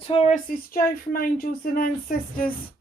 Taurus, it's Jo from Angels and Ancestors.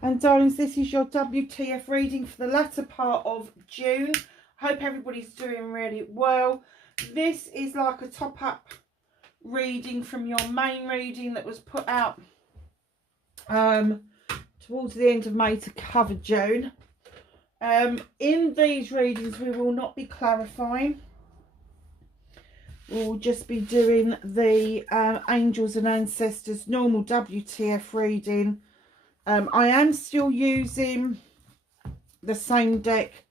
And darlings, this is your WTF reading for the latter part of June. I hope everybody's doing really well. This is like a top-up reading from your main reading that was put out towards the end of May to cover June. In these readings, we will not be clarifying. We'll just be doing the Angels and Ancestors normal WTF reading. I am still using the same deck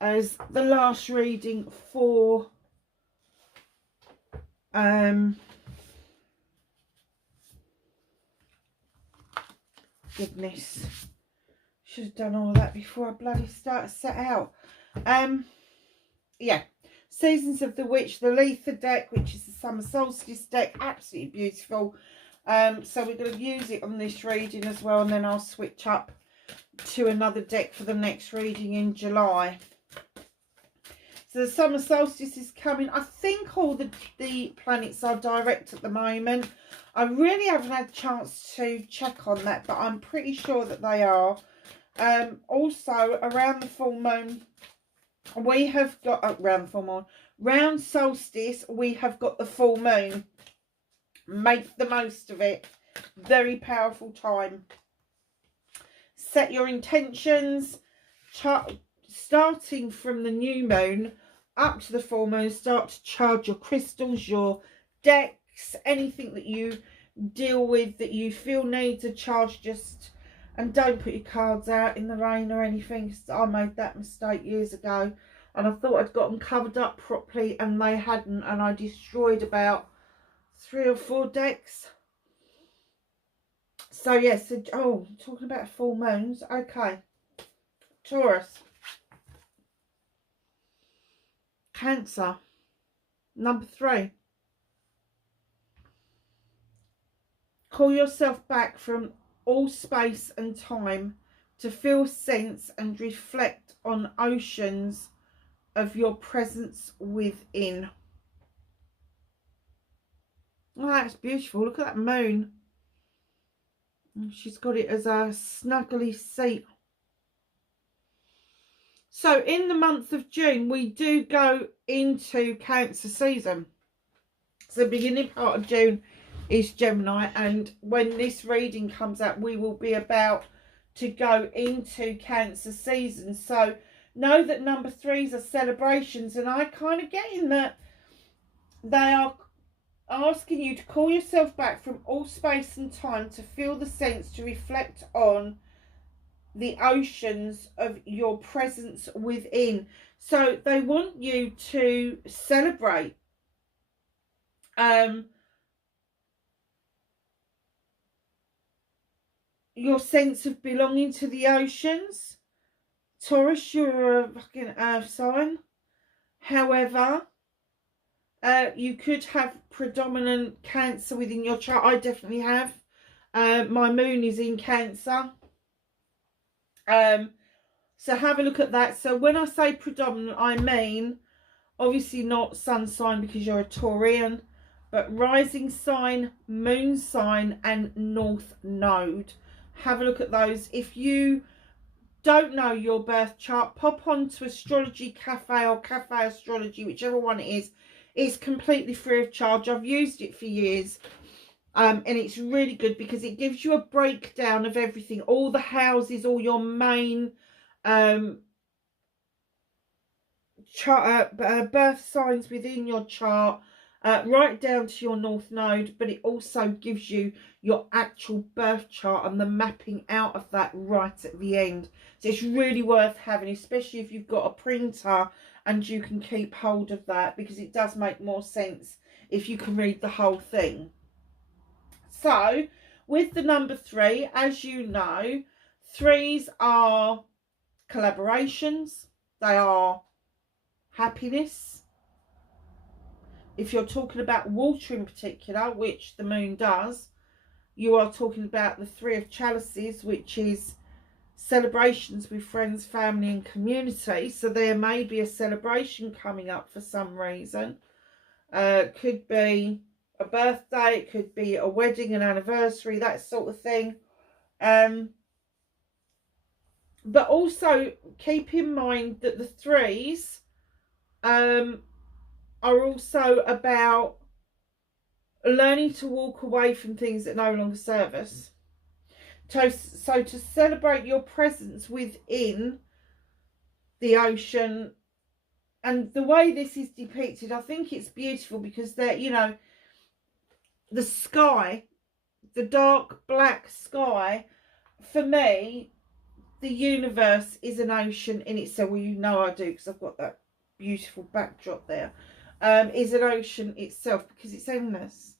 as the last reading for goodness, should have done all that before I bloody set out. Yeah, Seasons of the Witch, the Letha deck, which is the summer solstice deck, absolutely beautiful. So we're going to use it on this reading as well, and then I'll switch up to another deck for the next reading in July. So the summer solstice is coming. I think all the planets are direct at the moment. I really haven't had a chance to check on that, but I'm pretty sure that they are. Also, around the full moon, we have got round solstice, we have got the full moon. Make the most of it. Very powerful time. Set your intentions. Starting from the new moon up to the full moon, start to charge your crystals, your decks, anything that you deal with that you feel needs a charge. Just, and don't put your cards out in the rain or anything, because I made that mistake years ago, and I thought I'd got them covered up properly and they hadn't, and I destroyed about 3 or 4 decks. So yes, talking about full moons. Okay, Taurus, Cancer, number 3. Call yourself back from all space and time to feel, sense and reflect on oceans of your presence within. Oh, that's beautiful. Look at that moon. She's got it as a snuggly seat. So in the month of June, we do go into Cancer season. So the beginning part of June is Gemini, and when this reading comes out, we will be about to go into Cancer season. So know that number 3s are celebrations, and I kind of get in that they are asking you to call yourself back from all space and time to feel the sense, to reflect on the oceans of your presence within. So they want you to celebrate your sense of belonging to the oceans. Taurus, you're a fucking earth sign. However, you could have predominant Cancer within your chart. I definitely have. My moon is in Cancer. So have a look at that. So when I say predominant, I mean obviously not sun sign because you're a Taurian, but rising sign, moon sign and north node. Have a look at those. If you don't know your birth chart, pop on to Astrology Cafe or Cafe Astrology, whichever one it is. It's completely free of charge. I've used it for years, and it's really good because it gives you a breakdown of everything, all the houses, all your main birth signs within your chart, right down to your north node. But it also gives you your actual birth chart and the mapping out of that right at the end. So it's really worth having, especially if you've got a printer and you can keep hold of that, because it does make more sense if you can read the whole thing. So with the number 3, as you know, 3s are collaborations. They are happiness. If you're talking about water in particular, which the moon does, you are talking about the 3 of chalices, which is celebrations with friends, family and community. So there may be a celebration coming up for some reason. Could be a birthday, it could be a wedding, an anniversary, that sort of thing. But also keep in mind that the threes are also about learning to walk away from things that no longer serve us. So to celebrate your presence within the ocean, and the way this is depicted, I think it's beautiful because they're, you know, the sky, the dark black sky, for me, the universe is an ocean in itself. Well, you know I do because I've got that beautiful backdrop there. Is an ocean itself because it's endless.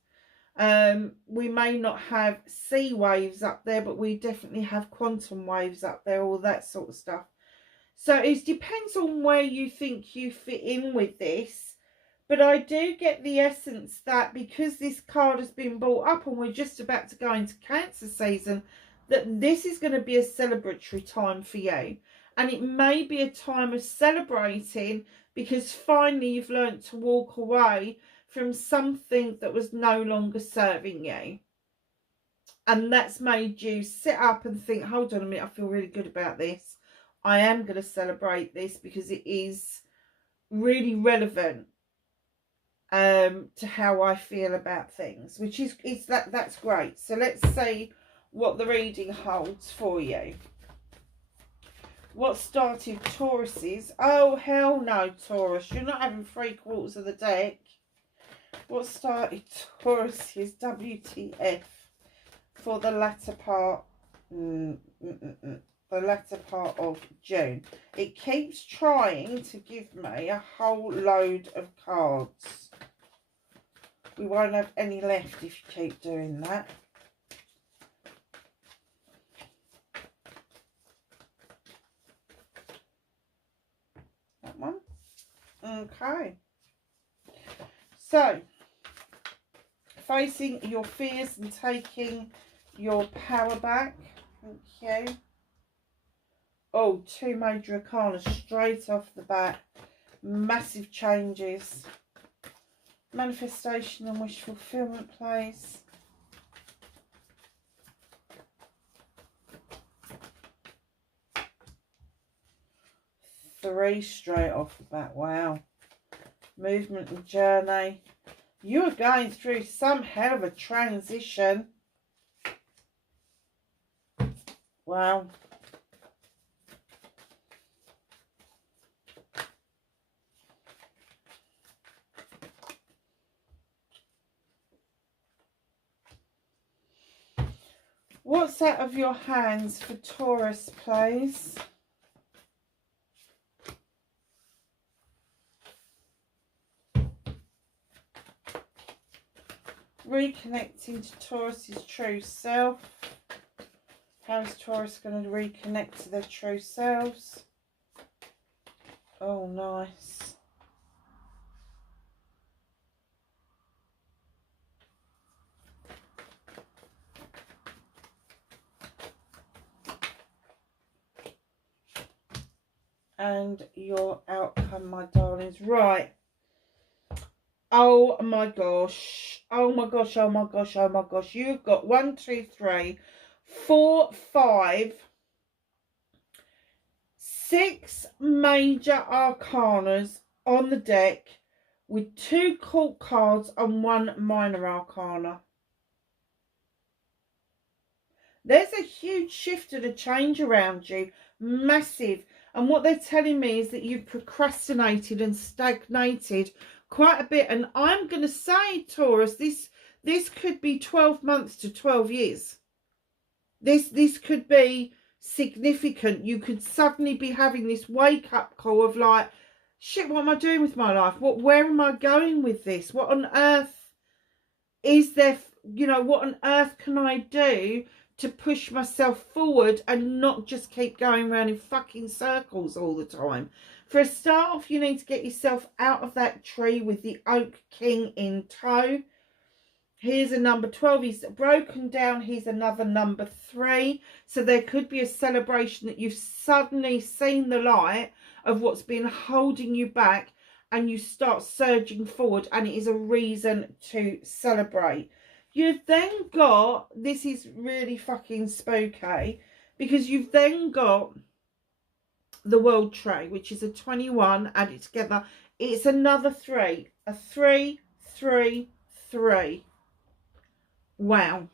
We may not have sea waves up there, but we definitely have quantum waves up there, all that sort of stuff. So it depends on where you think you fit in with this. But I do get the essence that because this card has been brought up and we're just about to go into Cancer season, that this is going to be a celebratory time for you. And it may be a time of celebrating because finally you've learned to walk away from something that was no longer serving you. And that's made you sit up and think, hold on a minute, I feel really good about this. I am going to celebrate this because it is really relevant to how I feel about things, which is that's great. So let's see what the reading holds for you. What started Taurus's? Oh, hell no, Taurus. You're not having 3/4 of the deck. What started Taurus's WTF for the latter part? The latter part of June. It keeps trying to give me a whole load of cards. We won't have any left if you keep doing that. That one. Okay. So, facing your fears and taking your power back. Thank you. Oh, 2 major arcana straight off the bat. Massive changes. Manifestation and wish fulfillment, please. Three straight off the bat. Wow. Movement and journey. You are going through some hell of a transition. Wow. What's out of your hands for Taurus, please? Reconnecting to Taurus's true self. How is Taurus going to reconnect to their true selves? Oh, nice. And your outcome, my darlings. Right. Oh my gosh. Oh my gosh. Oh my gosh. Oh my gosh. You've got 1, 2, 3, 4, 5, 6 major arcanas on the deck with 2 court cards and 1 minor arcana. There's a huge shift and a change around you. Massive. And what they're telling me is that you've procrastinated and stagnated quite a bit. And I'm going to say, Taurus, this could be 12 months to 12 years. This could be significant. You could suddenly be having this wake-up call of like, shit, what am I doing with my life? Where am I going with this? What on earth is there, you know, what on earth can I do to push myself forward and not just keep going around in fucking circles all the time? For a start off, you need to get yourself out of that tree with the Oak King in tow. Here's a number 12. He's broken down. He's another number 3. So there could be a celebration that you've suddenly seen the light of what's been holding you back. and you start surging forward, and it is a reason to celebrate. You've then got, this is really fucking spooky, because you've then got the World Tree, which is a 21, add it together, it's another 3, a 3, 3, 3. Wow.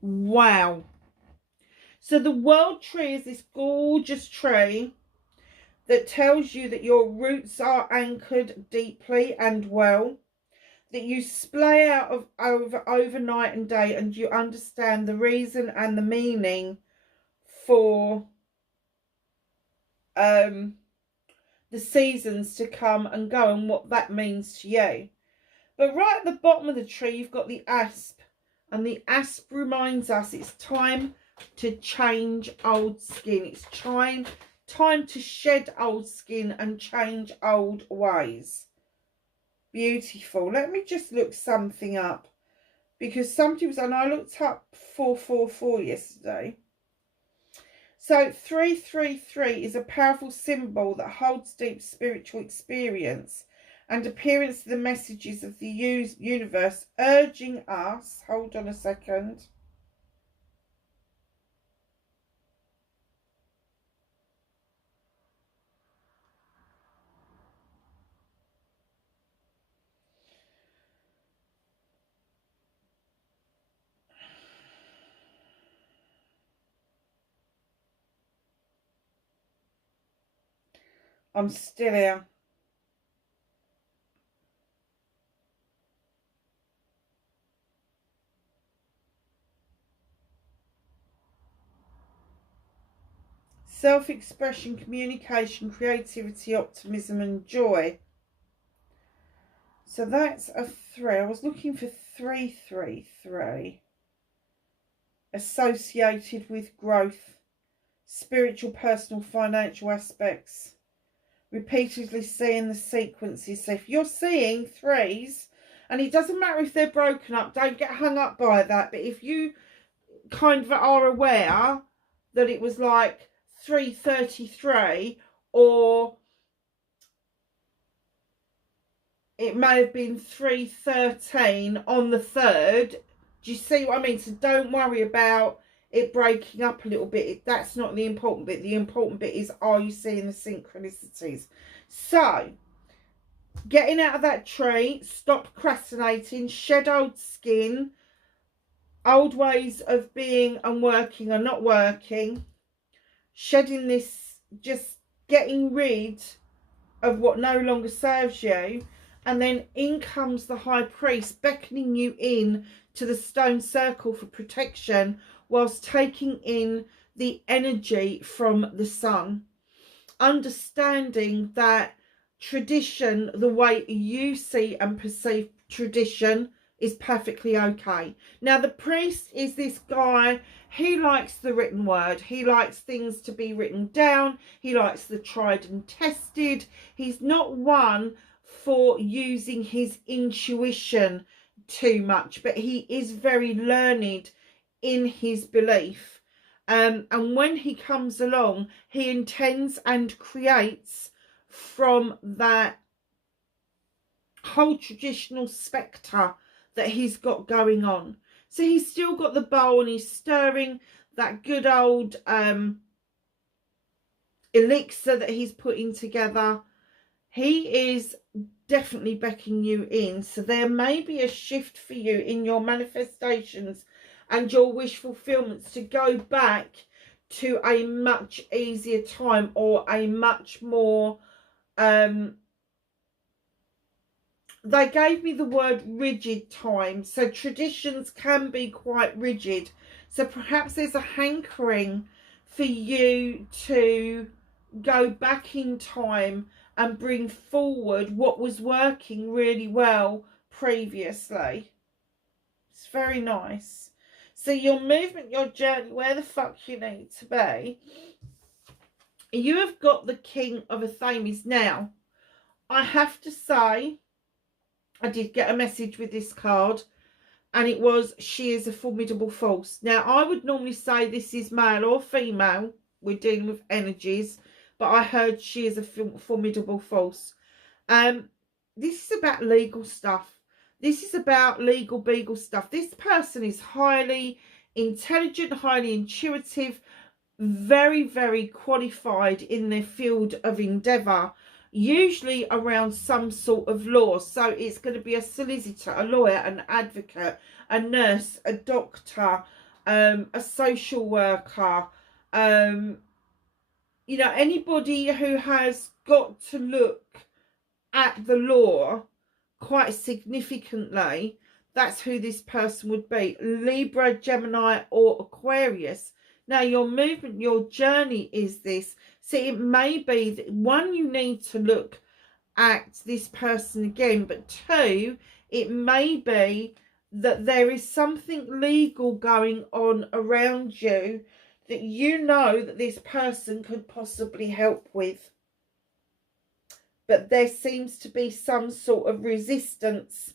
Wow. So the World Tree is this gorgeous tree that tells you that your roots are anchored deeply and well, that you splay out of over night and day, and you understand the reason and the meaning for the seasons to come and go and what that means to you. But right at the bottom of the tree, you've got the asp, and the asp reminds us it's time to change old skin. It's time to shed old skin and change old ways. Beautiful. Let me just look something up, because somebody was, and I looked up 444 yesterday. So 333 is a powerful symbol that holds deep spiritual experience and appearance to the messages of the universe, urging us, hold on a second. I'm still here. Self-expression, communication, creativity, optimism and joy. So that's a 3. I was looking for 333. Associated with growth, spiritual, personal, financial aspects. Repeatedly seeing the sequences. So if you're seeing 3s, and it doesn't matter if they're broken up, don't get hung up by that. But if you kind of are aware that it was like 333, or it may have been 313 on the 3rd, do you see what I mean? So don't worry about it breaking up a little bit. That's not the important bit. The important bit is, are you seeing the synchronicities? So getting out of that tree, stop procrastinating, shed old skin, old ways of being and working are not working, shedding this, just getting rid of what no longer serves you. And then in comes the high priest, beckoning you in to the stone circle for protection, whilst taking in the energy from the sun. Understanding that tradition, the way you see and perceive tradition, is perfectly okay. Now the priest is this guy, he likes the written word, he likes things to be written down, he likes the tried and tested. He's not one for using his intuition too much, but he is very learned in his belief, and when he comes along, he intends and creates from that whole traditional spectre that he's got going on. So he's still got the bowl, and he's stirring that good old elixir that he's putting together. He is definitely beckoning you in. So there may be a shift for you in your manifestations and your wish fulfillments to go back to a much easier time, or a much more they gave me the word rigid time. So traditions can be quite rigid, so perhaps there's a hankering for you to go back in time and bring forward what was working really well previously. It's very nice. So your movement, your journey, where the fuck you need to be. You have got the King of Affirmations. Now, I have to say, I did get a message with this card, and it was, she is a formidable force. Now, I would normally say this is male or female. We're dealing with energies. But I heard she is a formidable force. This is about legal stuff. This is about legal beagle stuff. This person is highly intelligent, highly intuitive, very, very qualified in their field of endeavour, usually around some sort of law. So it's going to be a solicitor, a lawyer, an advocate, a nurse, a doctor, a social worker, you know, anybody who has got to look at the law quite significantly. That's who this person would be. Libra, Gemini or Aquarius. Now your movement, your journey is this. See, it may be that one, you need to look at this person again, but two, it may be that there is something legal going on around you that you know that this person could possibly help with. But there seems to be some sort of resistance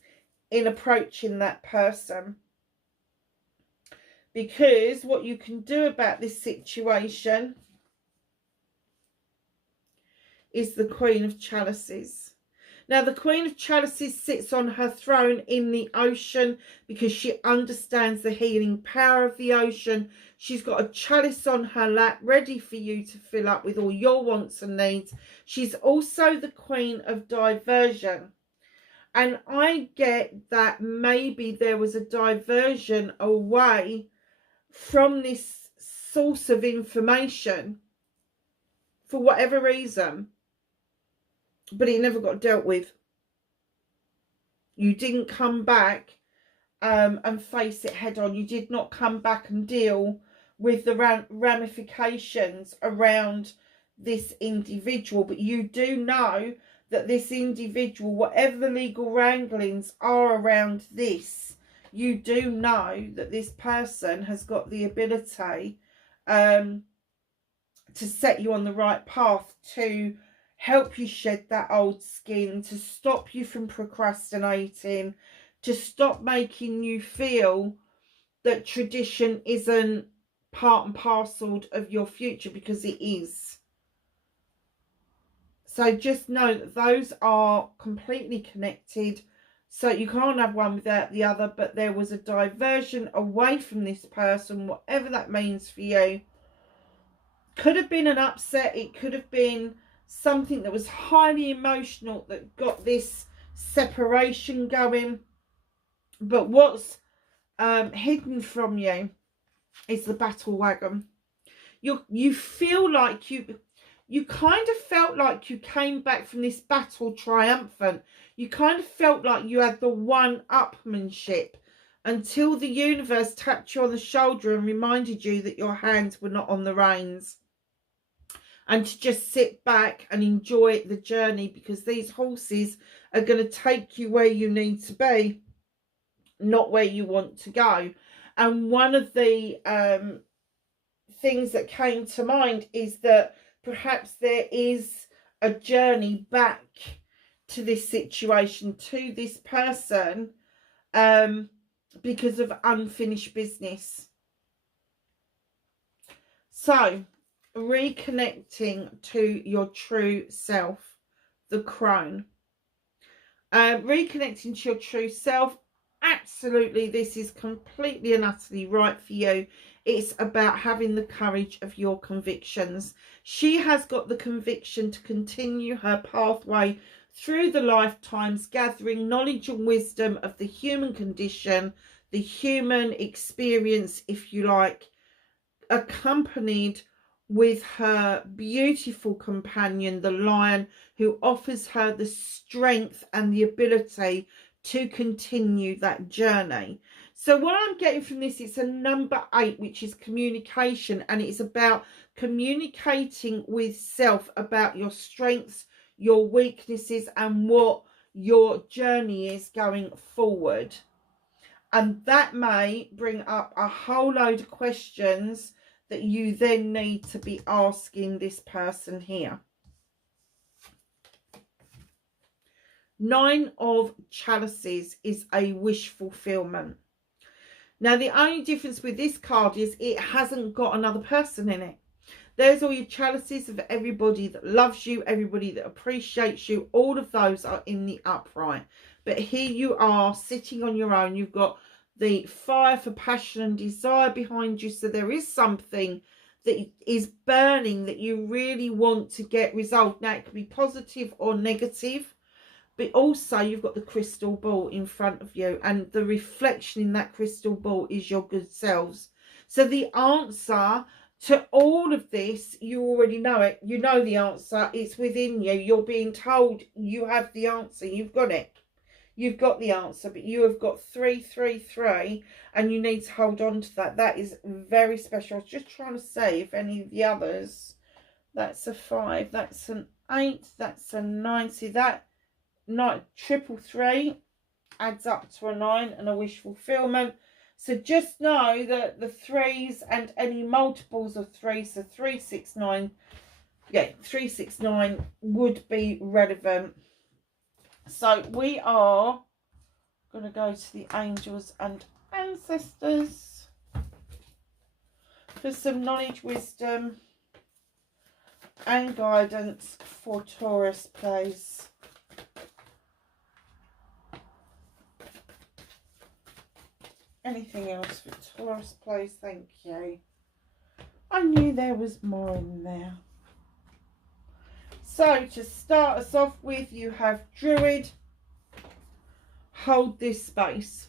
in approaching that person. Because what you can do about this situation is the Queen of Chalices. Now, the Queen of Chalices sits on her throne in the ocean because she understands the healing power of the ocean. She's got a chalice on her lap ready for you to fill up with all your wants and needs. She's also the Queen of Diversion. And I get that maybe there was a diversion away from this source of information for whatever reason. But it never got dealt with. You didn't come back and face it head on. You did not come back and deal with the ramifications around this individual. But you do know that this individual, whatever the legal wranglings are around this, you do know that this person has got the ability to set you on the right path, to help you shed that old skin, to stop you from procrastinating, to stop making you feel that tradition isn't part and parcel of your future, because it is. So just know that those are completely connected. So you can't have one without the other, but there was a diversion away from this person, whatever that means for you. Could have been an upset. It could have been something that was highly emotional that got this separation going. But what's hidden from you is the battle wagon. You feel like you kind of felt like you came back from this battle triumphant. You kind of felt like you had the one-upmanship until the universe tapped you on the shoulder and reminded you that your hands were not on the reins. And to just sit back and enjoy the journey, because these horses are going to take you where you need to be, not where you want to go. And one of the things that came to mind is that perhaps there is a journey back to this situation, to this person, because of unfinished business. So, reconnecting to your true self, the crone. Reconnecting to your true self, absolutely, this is completely and utterly right for you. It's about having the courage of your convictions. She has got the conviction to continue her pathway through the lifetimes, gathering knowledge and wisdom of the human condition, the human experience, if you like, accompanied with her beautiful companion, the lion, who offers her the strength and the ability to continue that journey. So what I'm getting from this, it's a number 8, which is communication, and it's about communicating with self about your strengths, your weaknesses, and what your journey is going forward. And that may bring up a whole load of questions that you then need to be asking this person here. 9 of Chalices is a wish fulfillment. Now, the only difference with this card is it hasn't got another person in it. There's all your chalices of everybody that loves you, everybody that appreciates you. All of those are in the upright. But here you are sitting on your own. You've got the fire for passion and desire behind you. So there is something that is burning that you really want to get resolved. Now, it can be positive or negative. But also you've got the crystal ball in front of you. And the reflection in that crystal ball is your good selves. So the answer to all of this, you already know it. You know the answer. It's within you. You're being told you have the answer. You've got it. You've got the answer. But you have got 333. And you need to hold on to that. That is very special. I was just trying to say if any of the others. That's a 5. That's an 8. That's a 9. See that? 333 adds up to a 9 and a wish fulfillment. So just know that the 3s and any multiples of 3, so 369, yeah, 369 would be relevant. So we are going to go to the angels and ancestors for some knowledge, wisdom and guidance for Taurus, please. Anything else for Taurus, please? Thank you. I knew there was more in there. So, to start us off with, you have Druid. Hold this space.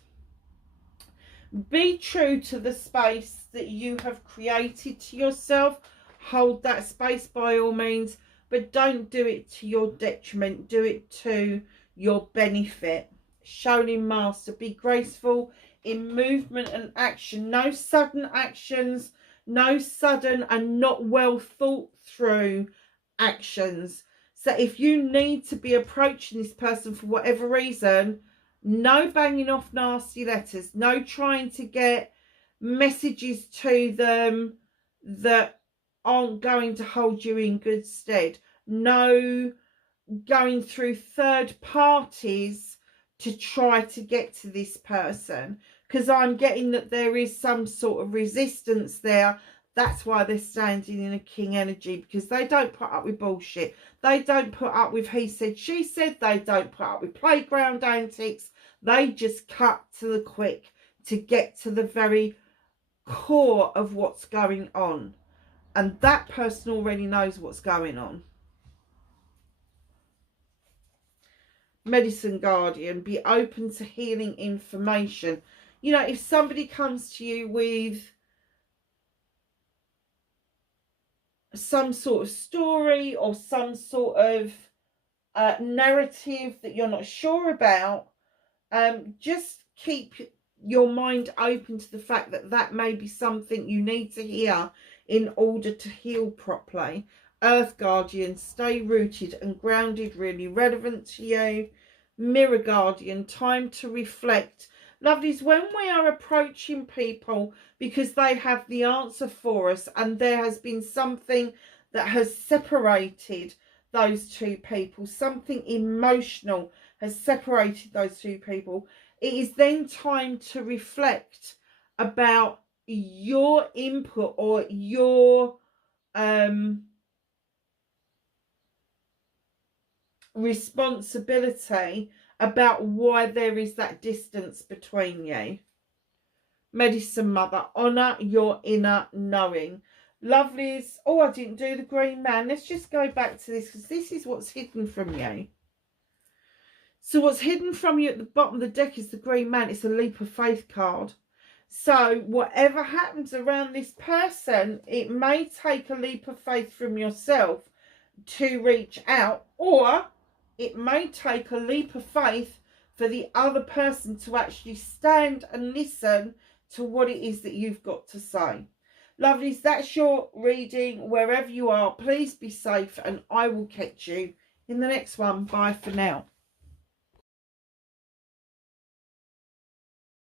Be true to the space that you have created to yourself. Hold that space by all means, but don't do it to your detriment. Do it to your benefit. Shonen Master. Be graceful in movement and action. No sudden actions, no sudden and not well thought through actions. So if you need to be approaching this person for whatever reason, no banging off nasty letters, no trying to get messages to them that aren't going to hold you in good stead, no going through third parties to try to get to this person, because I'm getting that there is some sort of resistance there. That's why they're standing in a king energy, because they don't put up with bullshit. They don't put up with he said, she said. They don't put up with playground antics. They just cut to the quick to get to the very core of what's going on. And that person already knows what's going on. Medicine Guardian, be open to healing information. You know, if somebody comes to you with some sort of story or some sort of narrative that you're not sure about, just keep your mind open to the fact that that may be something you need to hear in order to heal properly. Earth Guardian, stay rooted and grounded, really relevant to you. Mirror Guardian, time to reflect. Lovelies, when we are approaching people because they have the answer for us and there has been something that has separated those two people, something emotional has separated those two people, it is then time to reflect about your input or your responsibility about why there is that distance between you. Medicine Mother, honour your inner knowing. Lovelies, oh, I didn't do the green man. Let's just go back to this, because this is what's hidden from you. So what's hidden from you at the bottom of the deck is the green man. It's a leap of faith card. So whatever happens around this person, it may take a leap of faith from yourself to reach out, or it may take a leap of faith for the other person to actually stand and listen to what it is that you've got to say. Lovelies, that's your reading. Wherever you are, please be safe, and I will catch you in the next one. Bye for now.